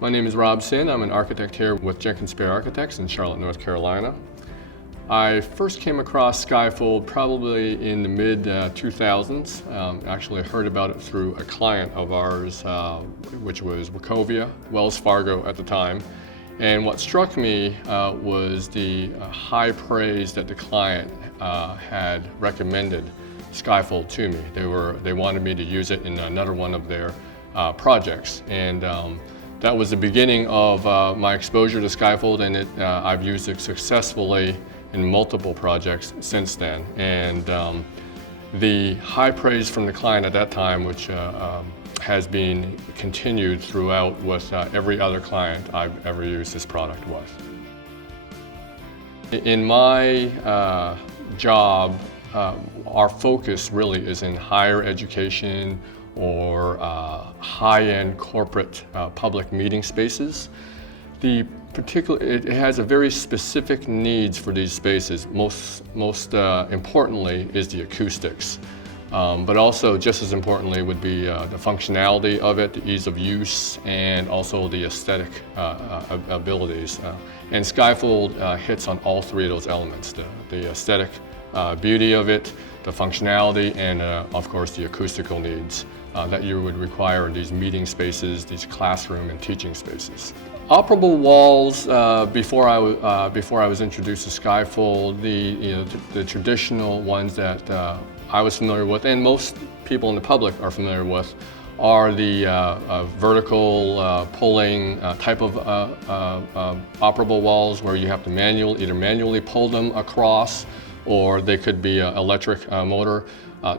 My name is Rob Hsin. I'm an architect here with Jenkins Architects in Charlotte, North Carolina. I first came across Skyfold probably in the mid-2000s. Actually, I heard about it through a client of ours, which was Wachovia, Wells Fargo at the time. And what struck me was the high praise that the client had recommended Skyfold to me. They wanted me to use it in another one of their projects. And that was the beginning of my exposure to Skyfold, and I've used it successfully in multiple projects since then. And the high praise from the client at that time, which has been continued throughout with every other client I've ever used this product with. In my job, our focus really is in higher education or high-end corporate public meeting spaces. It has a very specific needs for these spaces. Most importantly is the acoustics, but also just as importantly would be the functionality of it, the ease of use, and also the aesthetic abilities. And Skyfold hits on all three of those elements: the aesthetic beauty of it, the functionality, and of course the acoustical needs that you would require in these meeting spaces, these classroom and teaching spaces. Operable walls, before I was introduced to Skyfold, the traditional ones that I was familiar with, and most people in the public are familiar with, are the vertical pulling type of operable walls, where you have to either manually pull them across, or they could be electric motor.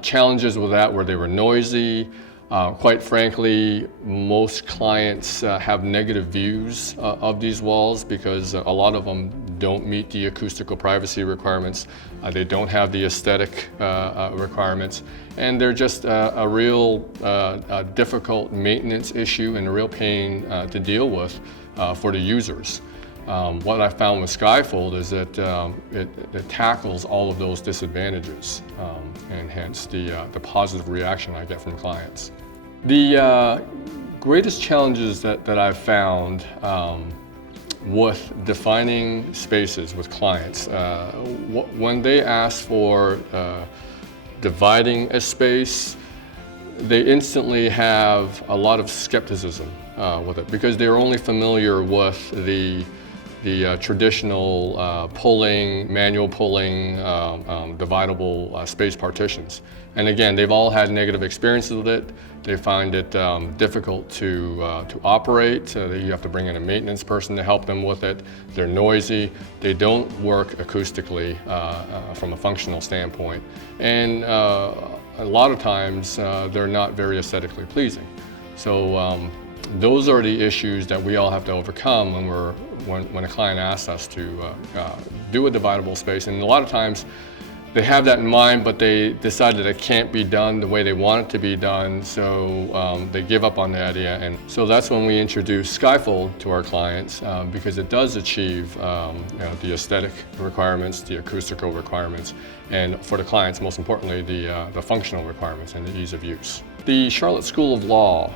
Challenges with that were they were noisy. Quite frankly, most clients have negative views of these walls because a lot of them don't meet the acoustical privacy requirements. They don't have the aesthetic requirements, and they're just a real difficult maintenance issue and a real pain to deal with for the users. What I found with Skyfold is that it tackles all of those disadvantages, and hence the positive reaction I get from clients. The greatest challenges that I've found with defining spaces with clients, when they ask for dividing a space, they instantly have a lot of skepticism with it because they're only familiar with the traditional manual pulling, dividable space partitions. And again, they've all had negative experiences with it. They find it difficult to operate. You have to bring in a maintenance person to help them with it. They're noisy. They don't work acoustically from a functional standpoint. And a lot of times, they're not very aesthetically pleasing. So those are the issues that we all have to overcome when a client asks us to do a dividable space. And a lot of times they have that in mind, but they decide that it can't be done the way they want it to be done, so they give up on the idea. And so that's when we introduce Skyfold to our clients, because it does achieve the aesthetic requirements, the acoustical requirements, and for the clients, most importantly, the functional requirements and the ease of use. The Charlotte School of Law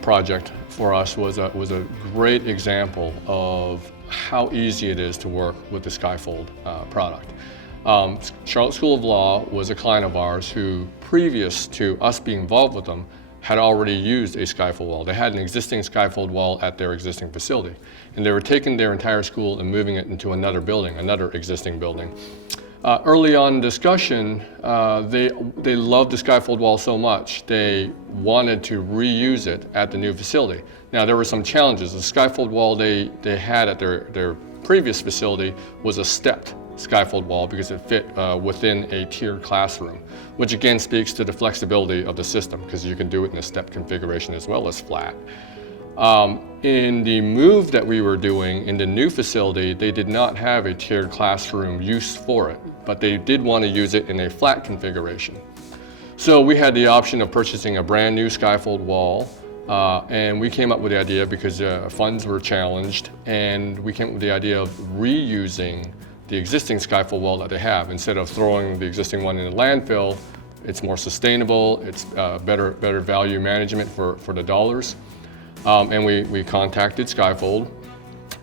project for us was a great example of how easy it is to work with the Skyfold product. Charlotte School of Law was a client of ours who, previous to us being involved with them, had already used a Skyfold wall. They had an existing Skyfold wall at their existing facility, and they were taking their entire school and moving it into another building, another existing building. Early on in discussion, they loved the Skyfold wall so much, they wanted to reuse it at the new facility. Now, there were some challenges. The Skyfold wall they had at their previous facility was a stepped Skyfold wall because it fit within a tiered classroom, which again speaks to the flexibility of the system because you can do it in a step configuration as well as flat. In the move that we were doing in the new facility, they did not have a tiered classroom use for it, but they did want to use it in a flat configuration. So we had the option of purchasing a brand new Skyfold wall, and we came up with the idea because funds were challenged, and we came up with the idea of reusing the existing Skyfold wall that they have. Instead of throwing the existing one in the landfill, it's more sustainable, it's better value management for the dollars. And we contacted Skyfold,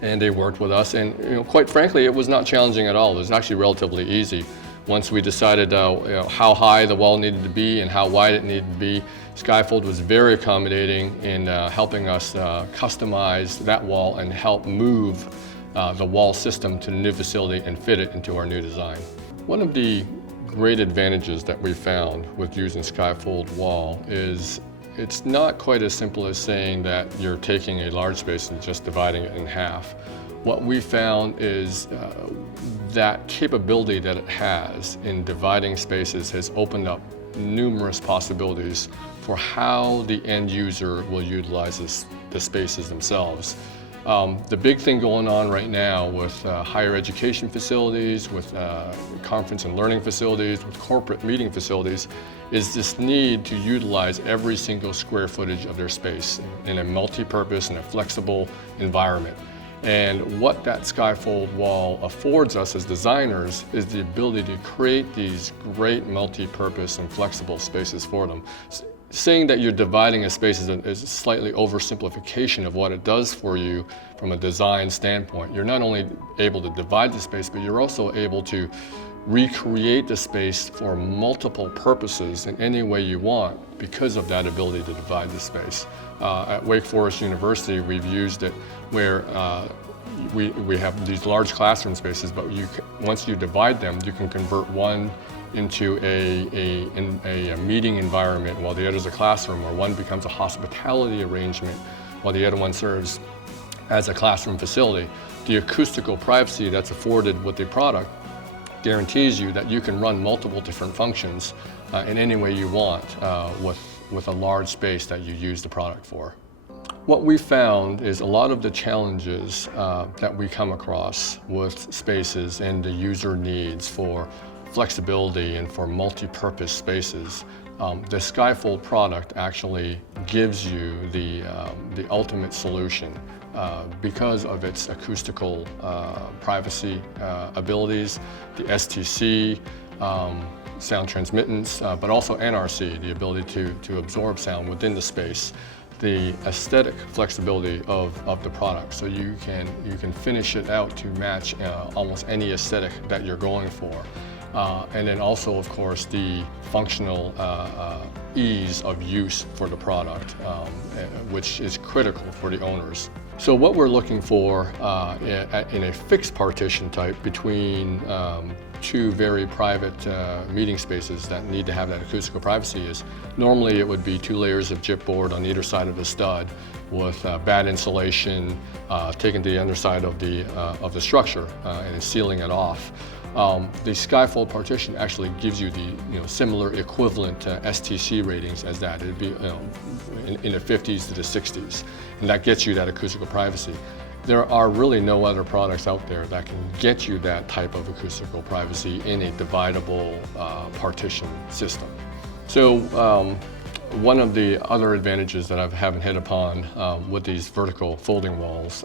and they worked with us. And quite frankly, it was not challenging at all. It was actually relatively easy. Once we decided how high the wall needed to be and how wide it needed to be, Skyfold was very accommodating in helping us customize that wall and help move the wall system to the new facility and fit it into our new design. One of the great advantages that we found with using Skyfold wall is it's not quite as simple as saying that you're taking a large space and just dividing it in half. What we found is that capability that it has in dividing spaces has opened up numerous possibilities for how the end user will utilize the spaces themselves. The big thing going on right now with higher education facilities, with conference and learning facilities, with corporate meeting facilities, is this need to utilize every single square footage of their space in a multi-purpose and a flexible environment. And what that Skyfold wall affords us as designers is the ability to create these great multi-purpose and flexible spaces for them. Saying that you're dividing a space is a slightly oversimplification of what it does for you from a design standpoint. You're not only able to divide the space, but you're also able to recreate the space for multiple purposes in any way you want because of that ability to divide the space. At Wake Forest University, we've used it where we have these large classroom spaces, but once you divide them, you can convert one into a meeting environment while the other is a classroom, or one becomes a hospitality arrangement while the other one serves as a classroom facility. The acoustical privacy that's afforded with the product guarantees you that you can run multiple different functions in any way you want with a large space that you use the product for. What we found is a lot of the challenges that we come across with spaces and the user needs for flexibility and for multi-purpose spaces. The Skyfold product actually gives you the ultimate solution because of its acoustical privacy abilities, the STC, sound transmittance, but also NRC, the ability to absorb sound within the space, the aesthetic flexibility of the product. So you can finish it out to match almost any aesthetic that you're going for. And then also, of course, the functional ease of use for the product, which is critical for the owners. So what we're looking for in a fixed partition type between two very private meeting spaces that need to have that acoustical privacy is normally it would be 2 layers of chipboard on either side of the stud with bad insulation taken to the underside of the structure and sealing it off. The Skyfold partition actually gives you the similar equivalent STC ratings as that. It'd be in the 50s to the 60s, and that gets you that acoustical privacy. There are really no other products out there that can get you that type of acoustical privacy in a dividable partition system. So one of the other advantages that I haven't hit upon with these vertical folding walls,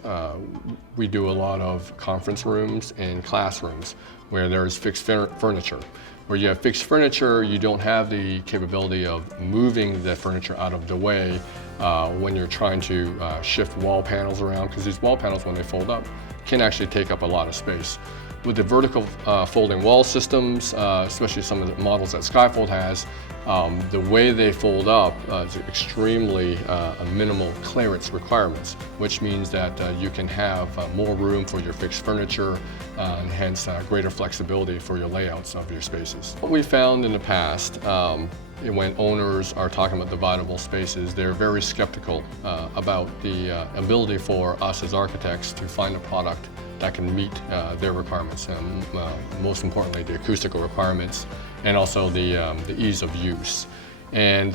we do a lot of conference rooms and classrooms where there's fixed furniture. Where you have fixed furniture, you don't have the capability of moving the furniture out of the way when you're trying to shift wall panels around, because these wall panels, when they fold up, can actually take up a lot of space. With the vertical folding wall systems, especially some of the models that Skyfold has, the way they fold up is extremely minimal clearance requirements, which means that you can have more room for your fixed furniture and hence greater flexibility for your layouts of your spaces. What we found in the past, when owners are talking about dividable spaces, they're very skeptical about the ability for us as architects to find a product that can meet their requirements, and most importantly, the acoustical requirements, and also the ease of use. And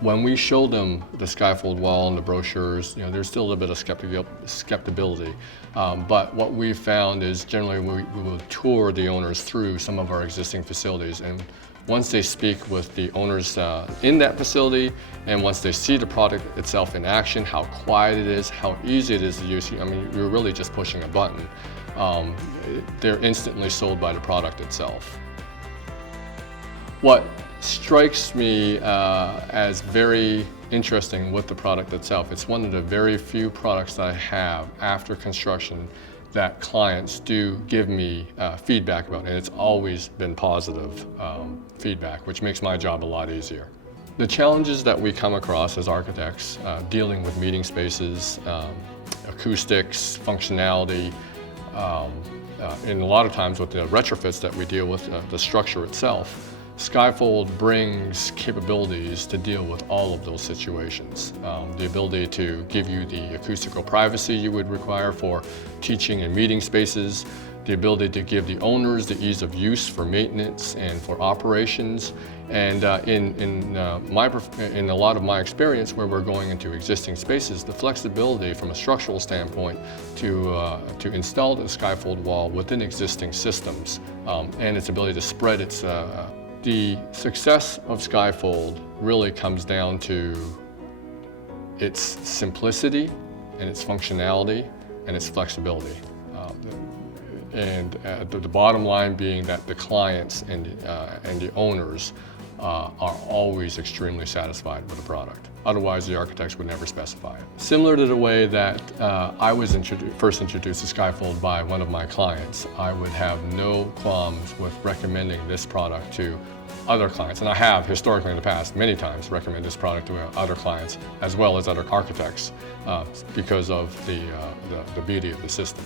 when we show them the Skyfold wall and the brochures, there's still a little bit of skepticism. But what we found is generally we will tour the owners through some of our existing facilities, and once they speak with the owners in that facility, and once they see the product itself in action, how quiet it is, how easy it is to use, you're really just pushing a button. They're instantly sold by the product itself. What strikes me as very interesting with the product itself. It's one of the very few products that I have after construction that clients do give me feedback about, and it's always been positive feedback, which makes my job a lot easier. The challenges that we come across as architects, dealing with meeting spaces, acoustics, functionality, and a lot of times with the retrofits that we deal with, the structure itself, Skyfold brings capabilities to deal with all of those situations. The ability to give you the acoustical privacy you would require for teaching and meeting spaces, the ability to give the owners the ease of use for maintenance and for operations. And in a lot of my experience where we're going into existing spaces, the flexibility from a structural standpoint to install the Skyfold wall within existing systems and its ability to spread its the success of Skyfold really comes down to its simplicity and its functionality and its flexibility. The bottom line being that the clients and the owners are always extremely satisfied with the product. Otherwise, the architects would never specify it. Similar to the way that I was first introduced to Skyfold by one of my clients, I would have no qualms with recommending this product to other clients. And I have historically in the past many times recommended this product to other clients as well as other architects because of the beauty of the system.